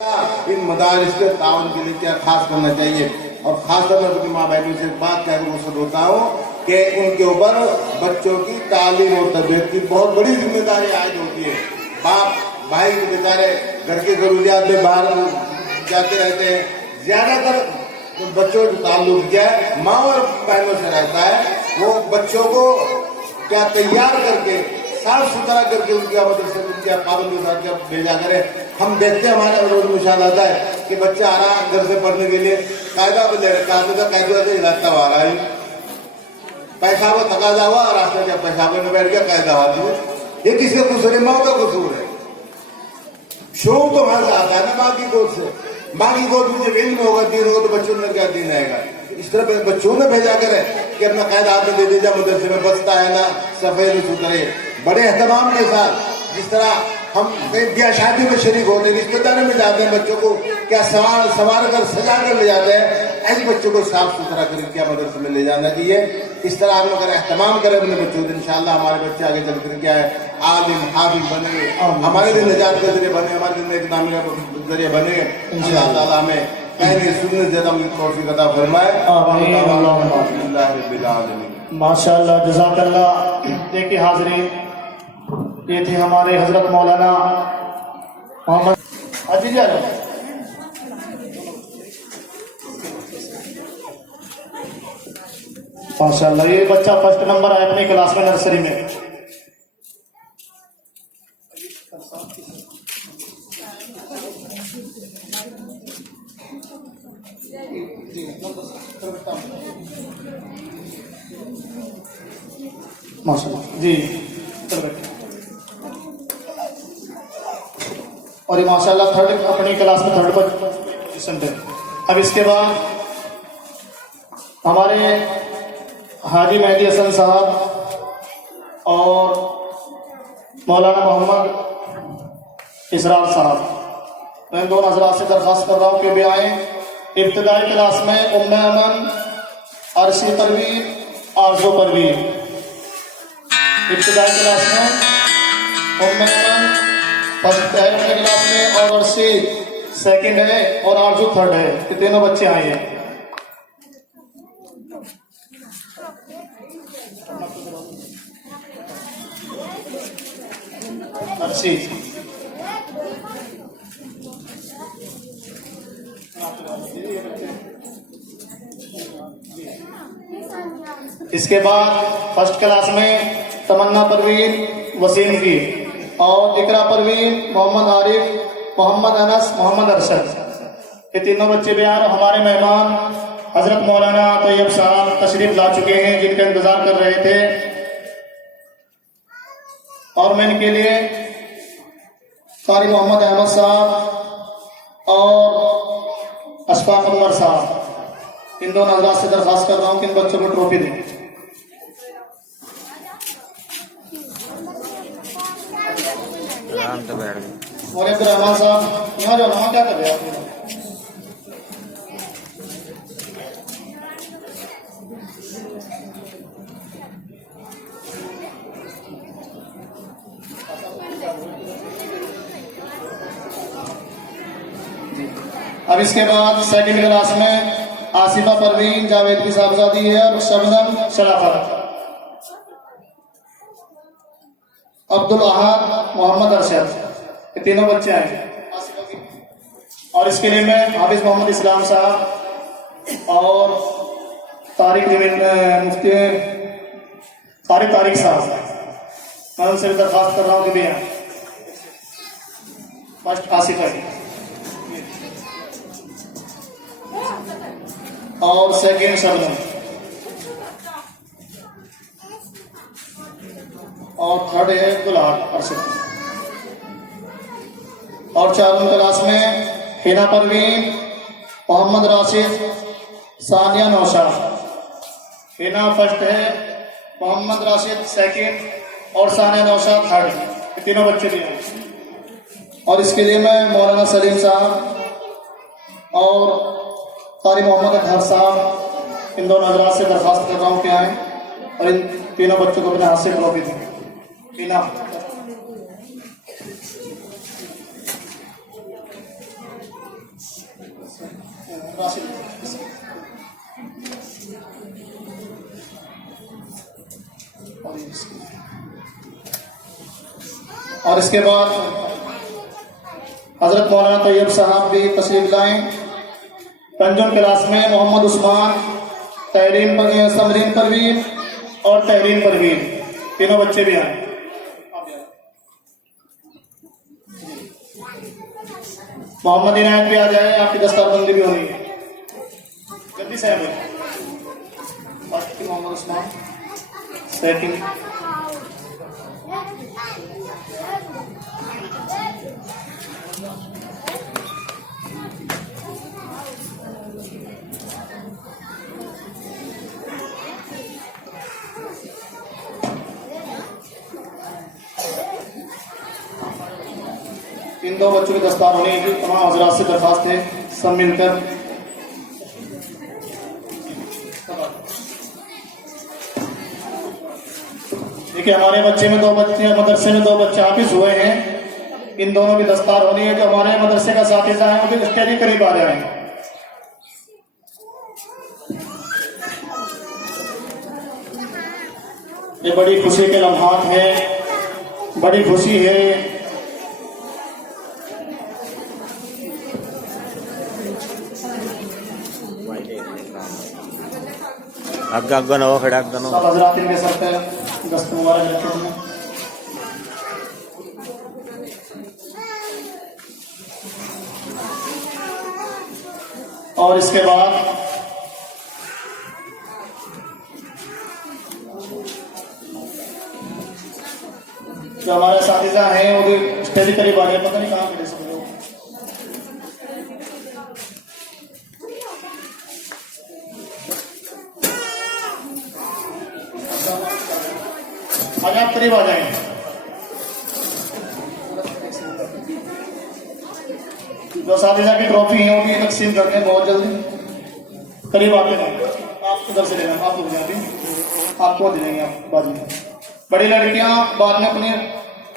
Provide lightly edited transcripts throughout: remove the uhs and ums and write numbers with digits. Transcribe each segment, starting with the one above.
इन मदारिस के ताउन के लिए क्या खास करना चाहिए। और खासतौर पर अपनी माँ बहनों से बात कर कोशिश होता हूँ कि उनके ऊपर बच्चों की तालीम और तरबियत की बहुत बड़ी जिम्मेदारी आयद होती है। बाप भाई के बेचारे घर की जरूरियात में बाहर जाते रहते हैं। ज्यादातर बच्चों का ताल्लुक क्या है, माँ और बहनों से रहता है। वो बच्चों को क्या तैयार करके साफ सुथरा करके उनकी मदरसे उनके पाबंदी जब भेजा करे। हम देखते हैं हमारे रोज मिसाल आता है कि बच्चा आ रहा घर से पढ़ने के लिए कायदा बदले कायदा से इलाका आ रहा है, पैसा वो तकाजा हुआ रास्ते में पैसा में बैठ गया कायदा हुआ। ये किसका कसूर है? माँ का कसूर है। शौक तो वहां से आता है ना माँ की गोद से। माँ की गोद में जब इल्म होगा दीन होगा तो बच्चों में क्या दीन आएगा। इस तरह बच्चों ने भेजा करे कि अपना कायदा हाथ में दे दीजिए, मदरसे में बचता है ना सफेद सुथरे बड़े एहतमाम के साथ। जिस तरह हम कहीं ब्याह शादी में शरीक होते हैं, रिश्तेदारों में जाते हैं, बच्चों को क्या संवार कर सजा कर ले जाते हैं, ऐसे बच्चों को साफ सुथरा कर क्या मदरसे में ले जाना चाहिए। इस तरह हम अगर एहतमाम करें अपने बच्चों को, इंशाअल्लाह हमारे बच्चे आगे चल कर क्या है आलिम हाफिज बनेंगे, हमारे लिए निजात के जरिए बने, हमारे लिए इकनामी के जरिए बनेंगे। अल्लाह ताला हमें कहने सुनने ज्यादा तौफीक अता फरमाए। माशाअल्लाह जज़ाकल्लाह। देखिए हाज़रीन, ये थे हमारे हजरत मौलाना मोहम्मद अजीजा। माशाअल्लाह ये बच्चा फर्स्ट नंबर आया अपनी क्लास में नर्सरी में। माशाअल्लाह जी। और ये माशाअल्लाह थर्ड अपनी क्लास में थर्ड पोजीशन पे। अब इसके बाद हमारे हाजी मेहदी हसन साहब और मौलाना मोहम्मद इसरार साहब, मैं दोनों हजरात से दरख्वास्त कर रहा हूँ कि वे आए। इब्तदाई क्लास में उम्मे अमन, अरशी परवीन, आरज़ू परवीन। इब्तदाई क्लास में उम्मे अमन फर्स्ट है अपने क्लास में, और अरशी सेकंड है और आरज़ू थर्ड है। ये तीनों बच्चे आए हैं। अरशी इसके बाद फर्स्ट क्लास में तमन्ना परवीन वसीम की, और इकरा परवीन, मोहम्मद आरिफ, मोहम्मद अनस, मोहम्मद अरशद। ये तीनों बच्चे भी यार हमारे मेहमान हजरत मौलाना तैयब साहब तशरीफ ला चुके हैं, जिनका इंतजार कर रहे थे। और मैं इनके लिए कारी मोहम्मद अहमद साहब और अशफाक उमर साहब, इन दोनों हजरात से दरख्वास्त कर रहा हूँ कि इन बच्चों को ट्रॉफी दें। मौलाना रहमान साहब यहाँ जाओ ना, क्या कर रहे हैं आप? अब इसके बाद सेकंड क्लास में आसिफा परवीन जावेद की साहबजादी है, और शबनम शराफत, अब्दुल अहद, मोहम्मद अरशद। ये तीनों बच्चे आए। और इसके लिए मैं हाफिज मोहम्मद इस्लाम साहब और मुफ्ती तारिक साहब, मैं उनसे भी दरख्वास्त कर रहा हूँ कि भैया फर्स्ट आसिफा और सेकेंड शबनम और थर्ड है गुलाब अरशद। और चारों क्लास में हिना परवीन, मोहम्मद राशिद, सानिया नौशाद। हिना फर्स्ट है, मोहम्मद राशिद सेकेंड और सानिया नौशाद थर्ड। ये तीनों बच्चे भी हैं। और इसके लिए मैं मौलाना सलीम साहब और कारी मोहम्मद अतहर साहब, इन दोनों हजरात से दरख्वास्त कर रहा हूँ कि आए और इन तीनों बच्चों को अपने हाथ से ट्रॉफी दें। राशिद। और इसके बाद हजरत मौलाना तैयब साहब भी तशरीफ लाएं। पंजुम क्लास में मोहम्मद उस्मान, समरीन परवीन और तहरीन परवीन, तीनों बच्चे भी आए। मोहम्मद इनायत भी आ जाए, आपकी दस्तारबंदी भी हो रही है, जल्दी से आए। मोहम्मद उस्मान सेकंड, इन दो बच्चों की दस्तार होने की तमाम हजरात से दरखास्त है, सब मिलकर। देखिए हमारे बच्चे में दो बच्चे, मदरसे में दो बच्चे हाफिज हुए हैं, इन दोनों की दस्तार होनी है। जो हमारे मदरसे का साथीजा है उनके स्टेज के करीब आ जाए। ये बड़ी खुशी के लम्हात है, बड़ी खुशी है। अग्गा नो खड़ा अग्गा नो सब हजरात इनके सर पे दस्त मुबारक रखते हैं। और इसके बाद जो हमारे साथीजा हैं वो भी स्टेज करीब आ गए, पता नहीं कहाँ मिले सब लोग। आज आप करीब आ जाएंगे। जो साथीजा की ट्रॉफी है वो भी तकसीम करते हैं बहुत जल्दी, करीब आते हैं। आप उधर से लेना, आप लोग जाएंगे, आपको दे देंगे आप बाजी में। बड़ी लड़कियां बाद में अपने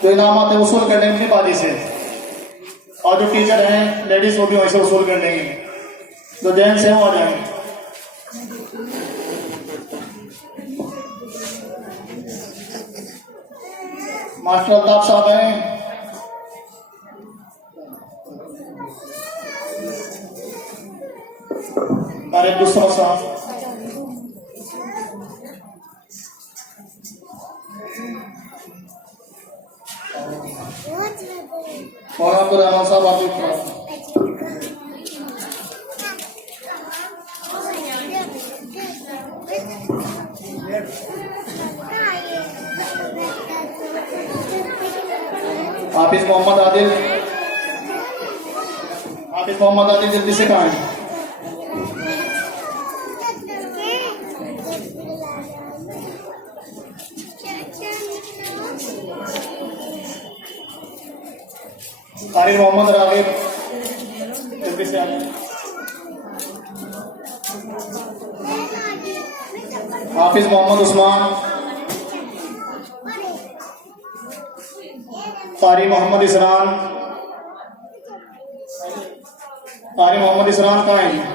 जो इनाम आते हैं वसूल कर लेंगे अपनी बाजी से, और जो टीचर हैं लेडीज वो भी वैसे वसूल कर लेंगे। जो जेंट्स हैं वो आ जाएंगे। मास्टर अल्ताफ साहब हैं, अरे दूसरा साहब, मौलाना रहमान साहब आप भी हाफिज मोहम्मद आदिल, हाफिज मोहम्मद आदिल जल्दी से कहाँ है? तारिक मोहम्मद रागिब जल्दी से आए। हाफिज मोहम्मद उस्मान, तारी मोहम्मद इसरान, तारी मोहम्मद इसरान कहाँ है?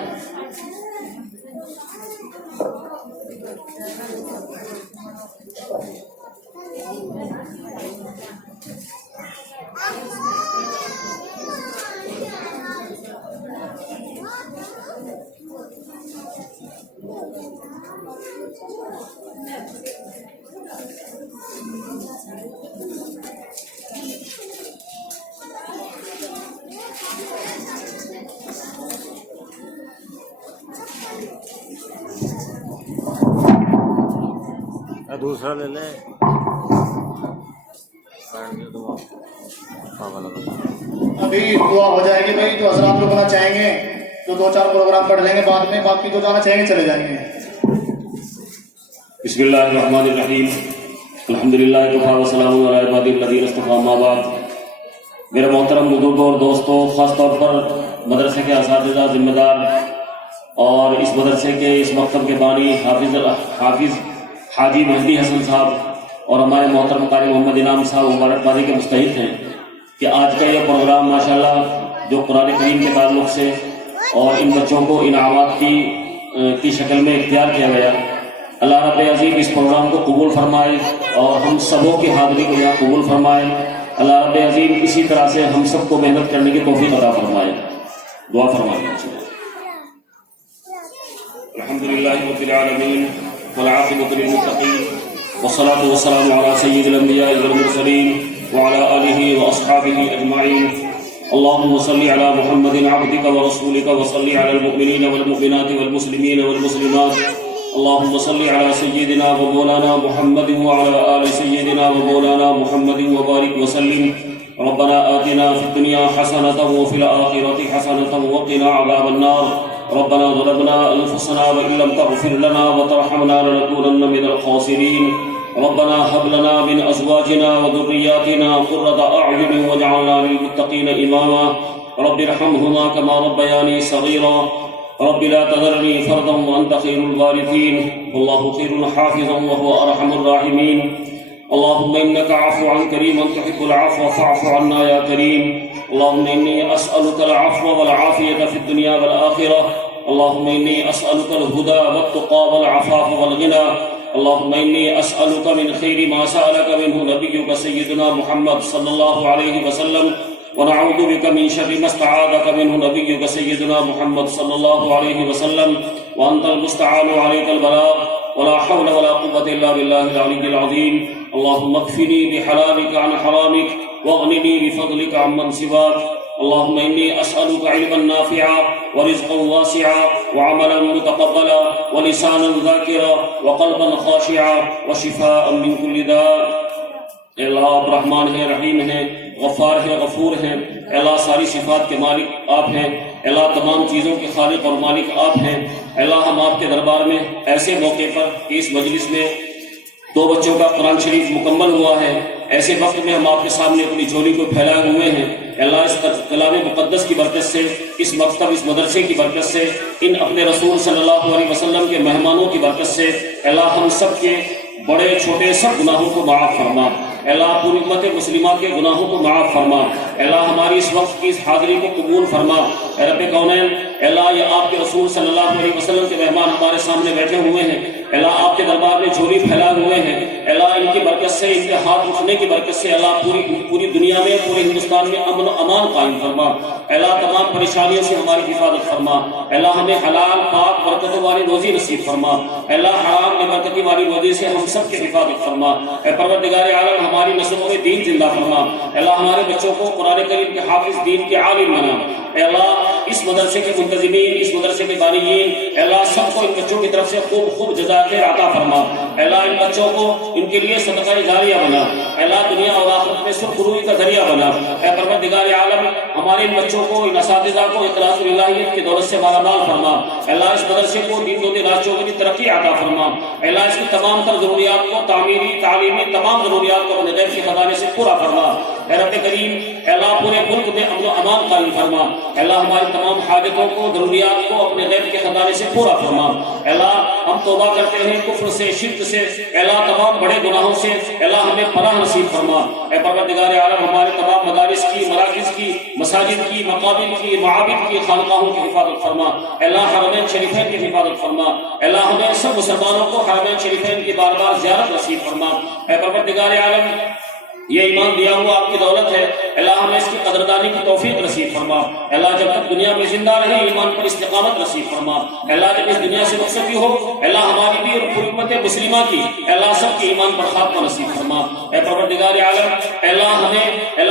दूसरा ले ले। अभी दुआ हो जाएगी भाई, जो हजरात लोग करना चाहेंगे जो दो चार प्रोग्राम पढ़ लेंगे बाद में, बाकी जो जाना चाहेंगे चले जाएंगे। बिस्मिल्लाहिर्रहमानिर्रहीम, अल्हम्दुलिल्लाह वकफ़ा व सलामुन अला इबादिल्लज़ीना इस्तफ़ा, अम्मा बाद। मेरे मोहतरम बुजुर्गों और दोस्तों, ख़ास तौर पर मदरसे के असातिज़ा, जिम्मेदार और इस मदरसे के इस मकतब के बानी हाफिज हाजी मेहदी हसन साहब और हमारे मोहतरम कारी मोहम्मद इनाम साहब मुबारकबादी के मुस्तहिक हैं कि आज का ये प्रोग्राम माशाल्लाह जो कुरान करीम के ताल्लुक़ से और इन बच्चों को इनामात की शक्ल में इख्तियार किया गया। अल्लाह रब्बे अज़ीम इस प्रोग्राम को कबूल फरमाए और हम सबों की हाज़िरी को यहाँ कबूल फरमाए। अल्लाह रब्बे अज़ीम इसी तरह से हम सबको मेहनत करने की तौफीक अता फरमाए। दुआ फरमाइए। अल्हम्दुलिल्लाहि रब्बिल आलमीन वल आक़िबतु लिल मुत्तक़ीन वस्सलातु वस्सलामु अला सय्यिदिल अंबिया'i वल मुरसलीन व अला आलिहि व अस्हाबिहि अजमाइन। अल्लाहुम्मा सल्लि अला मुहम्मदिन अब्दिका व रसूलिका व सल्लि अलल मुमिनीन वल मुमिनाति वल मुस्लिमीन वल मुस्लिमात। अल्लाहुम्मा सल्लि अला सय्यिदिना व मौलाना मुहम्मदिन व अला आलि सय्यिदिना व मौलाना मुहम्मदिन व बारिक व सल्लिम। रब्बना आतिना फिद दुनिया हसनतन व फिल आखिरति हसनतन व क़िना अज़ाबन नार। रब्बना ज़लमना अनफुसना व इन लम तग़फिर लना व तरहमना लनकूनन्न मिनल ख़ासिरीन। रब्बना हब लना मिन अज़वाजिना व ज़ुर्रिय्यातिना क़ुर्रता अअयुन वजअलना लिल-मुत्तक़ीन इमामा। रब्बिरहमहुमा कमा रब्बयानी सग़ीरा। रब्बि ला तज़रनी फ़र्दन व अंत ख़ैरुल वारिसीन वल्लाहु ख़ैरुल हाफ़िज़न व हुवा अरहमुर राहिमीन। अल्लाहुम्मा इन्नका अफ़्वुन करीमुन तुहिब्बुल अफ़्व फ़अफ़ु अन्ना या करीम। अल्लाहुम्मा इन्नी अस्अलुकल अफ़्व वल आफ़ियत फ़िद दुनिया वल आख़िरह। अल्लाहुम्मा इन्नी अस्अलुकल हुदा वत तुक़ा वल अफ़ाफ़ वल ग़िना। अल्लाहुम्मा इन्नी अस्अलुका मिन ख़ैरि मा सअलका मिन्हु नबियुका सय्यिदुना मुहम्मद सल्लल्लाहु अलैहि वसल्लम व नऊज़ु बिका मिन शर्रि मा इस्तआज़का मिन्हु नबियुका सय्यिदुना मुहम्मद सल्लल्लाहु अलैहि वसल्लम व अंतल मुस्तआनु अलैकल बलाग़ वला हौला वला कुव्वता इल्ला बिल्लाहिल अलिय्यिल अज़ीम। अल्लाहुम्मा अक्फ़िनी बिहलालिका अन हरामिक वअग़निनी बिफ़ज़लिका अम्मन सिवाक। अल्लाहुम्मा इन्नी अस्अलुका इल्मन नाफ़िअ व रिज़्क़न वासिअ व अमलन मुतक़ब्बला व लिसानन ज़ाकिरा व क़ल्बन ख़ाशिअ व शिफ़ाअन मिन कुल्लि दा। अल्लाह आप रहमान है, रहीम है, गफ़ार है, गफूर है। अल्लाह सारी सिफ़ात के मालिक आप हैं। अल्लाह तमाम चीज़ों के खालिक और मालिक आप हैं। अल्लाह हम आपके दरबार में ऐसे मौके पर इस मजलिस में 2 बच्चों का कुरान शरीफ मुकम्मल हुआ है, ऐसे वक्त में हम आपके सामने अपनी झोली को फैलाए हुए हैं। अल्लाह इस कलाम मुक़द्दस की बरकत से, इस मकतब, इस मदरसे की बरकत से, इन अपने रसूल सल्लल्लाहु अलैहि वसल्लम के मेहमानों की बरकत से अल्लाह हम सब के बड़े छोटे सब गुनाहों को माफ़ फरमा। अल्लाह पूरी उम्मत मुस्लिमा के गुनाहों को माफ़ फरमा। अल्लाह हमारी इस वक्त की इस हाज़िरी को कबूल फरमा। रब्बे कौनैन, अल्लाह ये आपके रसूल सल्लल्लाहु अलैहि वसल्लम के मेहमान हमारे सामने बैठे हुए हैं। अल्लाह आपके दरबार में झोली फैलाए हुए हैं। अल्लाह इनकी बरकत से, इनके हाथ उठने की बरकत से अल्लाह पूरी दुनिया में, पूरे हिंदुस्तान में अमन अमान कायम फरमा। अल्लाह तमाम परेशानियों से हमारी हिफाजत फरमा। अल्लाह हमें हलाल पाक बरकतों वाली रोजी नसीब फरमा। अल्लाह हराम में बरकती वाली रोजी से हम सब की हिफाजत फरमा। परवरदिगार आलम हमारी नस्लों में दीन जिंदा फरमा। अल्लाह हमारे बच्चों को कुरान करीम के हाफिज, दीन के आलिम बना। अल्लाह इस मदरसे के मुंतजिमीन, इस मदरसे के बानीयीन, अल्लाह सबको इन बच्चों की तरफ से खूब जज़ाए अता फरमा। अल्लाह इन बच्चों को इनके लिए सदका जारिया बना। अल्लाह दुनिया और आखिरत में सुरखरुई का जरिया बना। परवरदिगार आलम हमारे इन बच्चों को, इन असातिज़ा को इखलासुल इलाहियत की दौलत से मालामाल फरमा। अल्लाह इस मदरसे को दिन दो दिन रात चौगुनी तरक्की अता फरमा। अल्लाह इसकी तमाम तर ज़रूरियात को, तामीरी, तालीमी तमाम ज़रूरियात को अपने गैब के खजाने से पूरा फरमा। रब्बे करीम, अल्लाह पूरे मुल्क में अमन व अमान कायम फरमा। अल्लाह हमारी तमाम हाजतों को, ज़रूरियात को अपने गैब के खजाने से पूरा फरमा। अल्लाह हम तौबा करते हैं कुफ्र से, शिर्क से, अल्लाह तमाम बड़े गुनाहों से। अल्लाह हमें पनाह नसीब फरमा। परवरदिगार आलम हमारे तमाम मदारिस की, मराकिज़ की, मसाजिद की, मकाबिर की, माबिद की, खानकाहों की हिफाजत फरमा। अल्लाह हरमैन शरीफैन की हिफाजत फरमा। अल्लाह हमें सब मुसलमानों को हरमैन शरीफैन की बार बार ज़ियारत नसीब फरमा। परवरदिगार आलम ये ईमान दिया हुआ आपकी दौलत है। अल्लाह हमें इसकी कदरदानी की तौफीक नसीब फरमा। अल्लाह जब तक दुनिया में जिंदा रहे ईमान पर इस्तिकामत नसीब फरमा। अल्लाह जब इस दुनिया से रुखसती हो, अल्लाह हमारी भी और पूरी उम्मत मुस्लिमा की, अल्लाह सबके ईमान पर खात्मा नसीब फरमा। परवरदिगार आलम, अल्लाह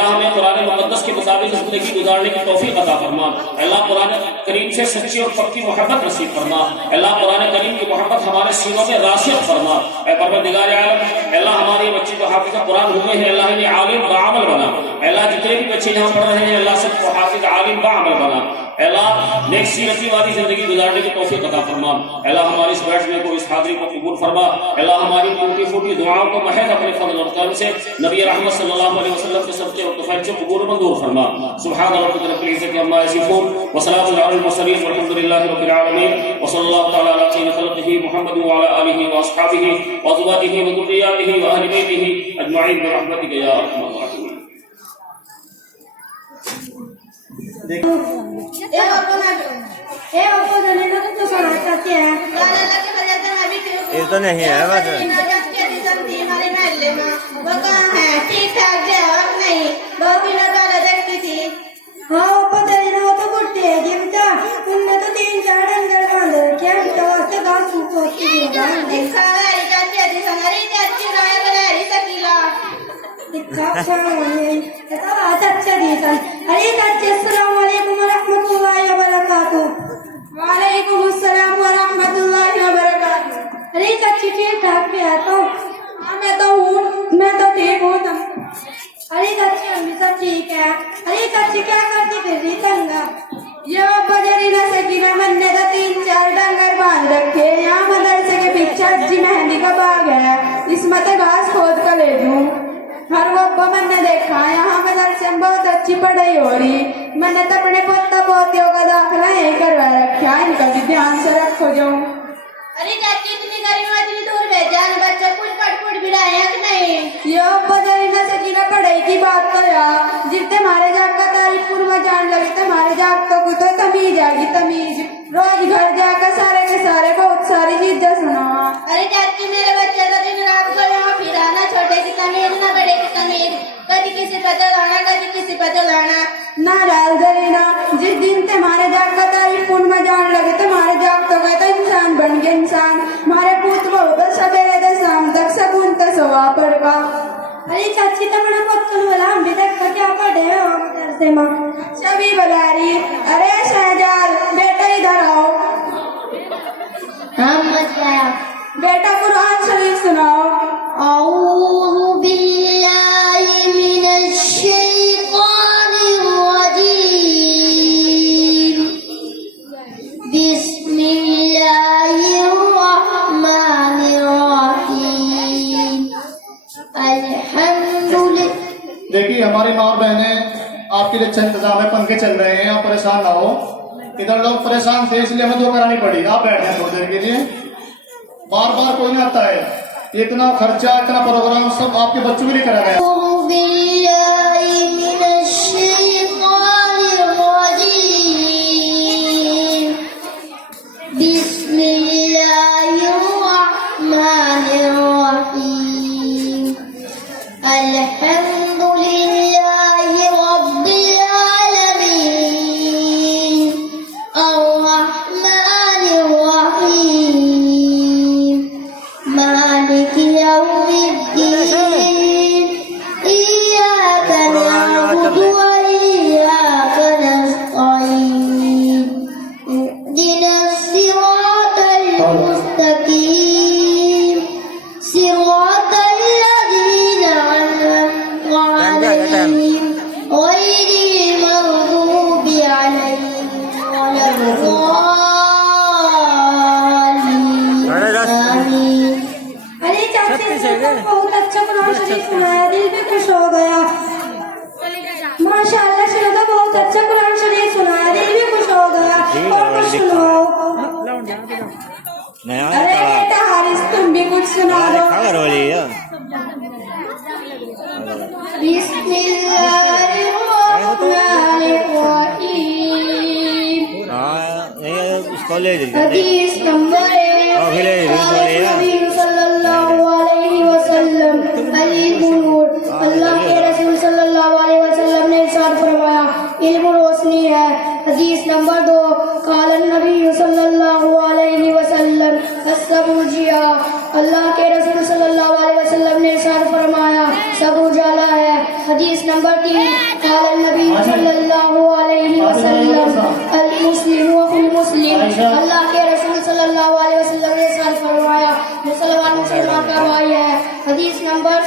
हमें कुरान मुक़द्दस के मुताबिक ज़िंदगी गुजारने की तौफीक अता फरमा। अल्लाह कुरान करीम से सच्ची और पक्की मोहब्बत नसीब फरमा। अल्लाह कुरान करीम की मोहब्बत हमारे सीनों में राशिद फरमा। परवरदिगार आलम, अल्लाह हमारे बच्चे जो हाफिज़ कुरान हुए हैं, अल्लाह इन्हें आलिम बाअमल बना। अल्लाह जितने भी बच्चे यहाँ पढ़ रहे हैं, अल्लाह सबको हाफिज़ आलिम बाअमल बना। अल्लाह नेक सीरती वाली जिंदगी गुजारने की तौफीक अता फरमा। अल्लाह हमारी इस बैठने को, इस हाज़िरी को कबूल फरमा। अल्लाह हमारी टूटी फूटी दुआओं को महज अपने फज़ल और करम से नबी रहमत सल्लल्लाहु अलैहि वसल्लम के सदक़े और तौफ़ीक़ से कबूल मंजूर फरमा। सुब्हान रब्बिका रब्बिल इज़्ज़ति अम्मा यसिफ़ून व सलामुन अलल मुरसलीन वल्हम्दुलिल्लाहि रब्बिल आलमीन व सल्लल्लाहु तआला अला खैरि ख़ल्क़िही मुहम्मद व अला आलिहि व अस्हाबिही व अज़वाजिही व ज़ुर्रिय्यातिही व अहलि बैतिही अजमईन बिरहमतिका या अरहमर राहिमीन। देखो ए आपको जाने ना तो सुना चाहते हैं ये तो नहीं है बस वो कहाँ है? ठीक ठाक है और नहीं? 2 किलो वाला देखती थी। हाँ आपको जाने ना वो तो गुट्टे है जिमता उनने तो 3-4 डंगर बांध रखे हैं तो वास्ते घास फूस होती है दिखा हरी चाची हरी संगरी चाची राय बलहरी सकीला। दिखा सामने तो बात अच्छा दिसन अरे चाची अस्सलाम वालेकुम व रहमतुल्लाहि व बरकातहू वालेकुम अस्सलाम व रहमतुल्लाहि व बरकातहू। अरे चाची ठीक ठाक पे है तो हाँ मैं तो ठीक हूँ तुम। अरे चाची हम भी सब ठीक है अरे चाची क्या करती फिर रही तंगा ये बजरी न सकीला मैंने तो 3-4 डंगर बांध रखे। यहाँ मदरसे के पीछे अच्छी मेहंदी का बाग है, इसमें तो घास खोद कर ले दूँ। हर वक्त मैंने देखा यहाँ मदरसे में बहुत अच्छी पढ़ाई हो रही। मैंने तो अपने पोता पोतियों का दाखिला यही करवा रखा, इनका भी ध्यान से रखो जो। अरे चाची इतनी गर्मी में इतनी दूर भेजा बच्चे कुछ पटपुट भी रहे हैं कि नहीं ये बजरी न सकीला पढ़ाई की बात तो यार जितने हमारे जाग का तारीफपुर में जान लगे तो हमारे जाग को तो तमीज आएगी तमीज। रोज घर जाकर सारे के सारे बहुत सारी चीजें सुनावा। अरे चाची मेरे बच्चे तो दिन रात को यहाँ फिराना छोटे की तमीज ना बड़े की तमीज कभी किसी पे दलाना कभी किसी पे दलाना ना डाल दरीना जिस दिन से हमारे जाग का तारीफपुर में जान लगे तो हमारे जाग तो गए तो इंसान बन गए इंसान। हमारे पूत बहुत सवेरे से शाम तक सकून तो सोवा पड़ेगा। अरे चाची तो बड़ा पत्थर वाला हम भी देख कर क्या पढ़े हो मदरसे में सभी बलारी अरे शहजाद बेटा इधर आओ। हाँ मच गया बेटा कुरान शरीफ सुनाओ। अऊज़ु बिल्लाहि मिनश शैतानिर रजीम बिस्मिल्लाहिर रहमानिर रहीम अल्हम्दुलिल्लाह। देखिए हमारी माँ और बहनें आपके लिए अच्छा इंतजाम है, पंखे चल रहे हैं, आप परेशान ना हो। इधर लोग परेशान थे इसलिए हमें दो करानी पड़ी। आप बैठ जाए थोड़ी देर के लिए, बार बार कोई नहीं आता है। इतना खर्चा इतना प्रोग्राम सब आपके बच्चों के लिए करा गया। बहुत अच्छा कुरान शरीफ सुनाया, दिल भी खुश हो गया। माशाअल्लाह श्रोता बहुत अच्छा कुरान शरीफ सुनाया, दिल भी खुश हो गया। और कुछ सुनो। अरे बेटा हारिस तुम भी कुछ सुना दो। खबर हो रही है बिस्मिल्लाहिर्रहमानिर्रहीम। उसको ले लीजिए हदीस नंबर 1 सल्लल्लाहु अलैहि वसल्लम अल-नूर। अल्लाह के रसूल सल्लल्लाहु अलैहि वसल्लम ने इरशाद फरमाया इल्म रोशनी है। हदीस नंबर 2 क़ाल नबी सल्लल्लाहु अलैहि वसल्लम अस्सब्र जिया। अल्लाह के रसूल सल्लल्लाहु अलैहि वसल्लम ने इरशाद फरमाया सब्र उजाला है। हदीस नंबर 3 क़ाल नबी सल्लल्लाहु अलैहि वसल्लम अल मुस्लिम अखुल मुस्लिम। अल्लाह के रसूल सल्लल्लाहु अलैहि वसल्लम ने इरशाद फरमाया मुसलमान मुसलमान का भाई है। हदीस नंबर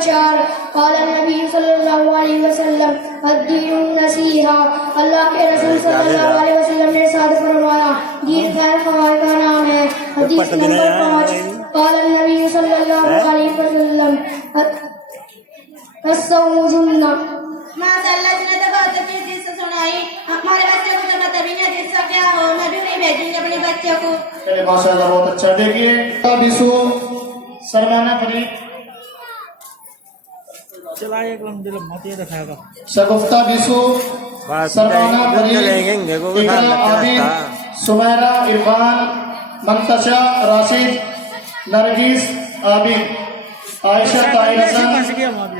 4 क़ाल नबी सल्लल्लाहु अलैहि वसल्लम अद्दीनु नसीहा। अल्लाह के रसूल सल्लल्लाहु अलैहि वसल्लम ने इरशाद फरमाया दीन खैर खवार का नाम है। हदीस नंबर 5 क़ाल नबी सल्लल्लाहु अलैहि वसल्लम अस्सौमु जुन्नह। माशाअल्लाह तुमने तो बहुत अच्छी चीज सुनाई। हमारे बच्चे को तो मैं तभी नहीं देख सकता हो, मैं भी नहीं भेजूंगी अपने बच्चे को। चलिए माशाल्लाह बहुत अच्छा। देखिए बिशु सरमाना फरीद शगुफ्ता बिसु, बस सरवाना इधर फरीद, चलेंगे, देखो कि इकरा साथ लगता आबिद, रास्ता। सुमैरा इरफान, मंतशा राशिद, नरगिस आबिद, आयशा ताहिर हसन,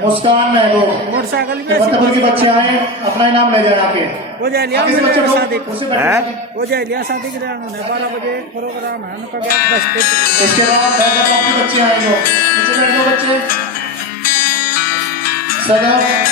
मुस्कान महबूब। फतेहपुर के बच्चे आए, अपना इनाम ले जाए आके। आगे से बच्चे लोग उसे हैं? इसके बाद बैकअप के बच्चे आएंगे, नीचे बैठ जाओ बच्चे। सदर